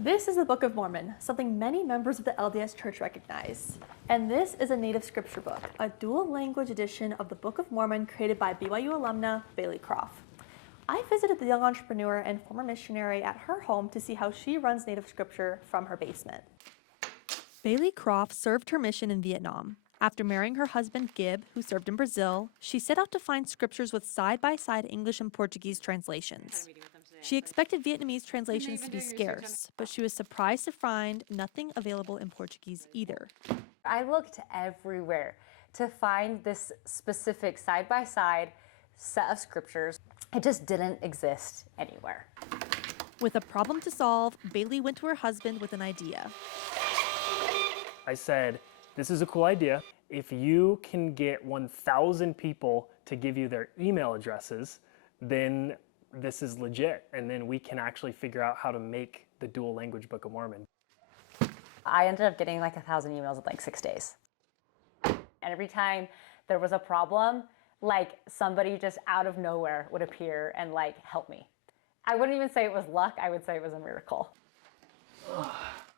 This is the Book of Mormon, something many members of the LDS Church recognize. And this is a native scripture book, a dual language edition of the Book of Mormon created by BYU alumna Bailey Croft. I visited the young entrepreneur and former missionary at her home to see how she runs native scripture from her basement. Bailey Croft served her mission in Vietnam. After marrying her husband Gib, who served in Brazil, she set out to find scriptures with side-by-side English and Portuguese translations. She expected Vietnamese translations to be scarce, but she was surprised to find nothing available in Portuguese either. I looked everywhere to find this specific side-by-side set of scriptures. It just didn't exist anywhere. With a problem to solve, Bailey went to her husband with an idea. I said, this is a cool idea. If you can get 1,000 people to give you their email addresses, then this is legit. And then we can actually figure out how to make the dual language Book of Mormon. I ended up getting like 1,000 emails in like 6 days. And every time there was a problem, like somebody just out of nowhere would appear and like help me. I wouldn't even say it was luck, I would say it was a miracle.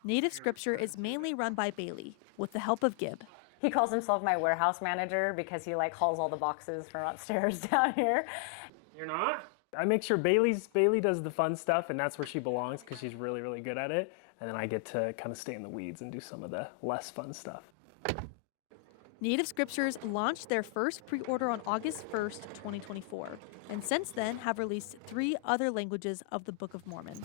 Native scripture is mainly run by Bailey, with the help of Gib. He calls himself my warehouse manager because he like hauls all the boxes from upstairs down here. You're not? I make sure Bailey does the fun stuff, and that's where she belongs because she's really, really good at it. And then I get to kind of stay in the weeds and do some of the less fun stuff. Native Scriptures launched their first pre-order on August 1st, 2024, and since then have released 3 other languages of the Book of Mormon.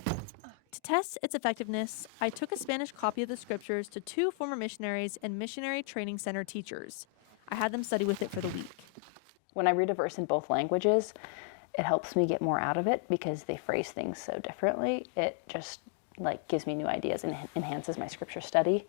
To test its effectiveness, I took a Spanish copy of the scriptures to 2 former missionaries and missionary training center teachers. I had them study with it for the week. When I read a verse in both languages, it helps me get more out of it because they phrase things so differently. It just like gives me new ideas and enhances my scripture study.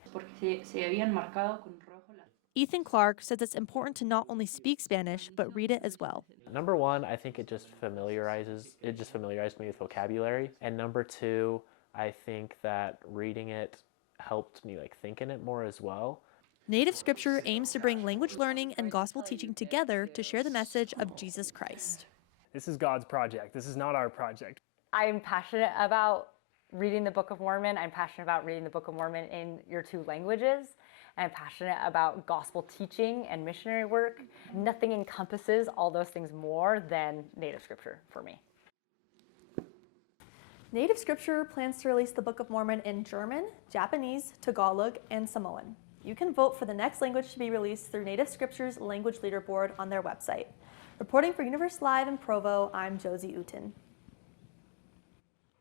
Ethan Clark says it's important to not only speak Spanish, but read it as well. Number 1, I think it just familiarized me with vocabulary. And number 2, I think that reading it helped me like think in it more as well. Native Scripture aims to bring language learning and gospel teaching together to share the message of Jesus Christ. This is God's project. This is not our project. I'm passionate about reading the Book of Mormon. I'm passionate about reading the Book of Mormon in your 2 languages. I'm passionate about gospel teaching and missionary work. Nothing encompasses all those things more than native scripture for me. Native Scripture plans to release the Book of Mormon in German, Japanese, Tagalog, and Samoan. You can vote for the next language to be released through Native Scripture's language leaderboard on their website. Reporting for Universe Live in Provo, I'm Josie Uten.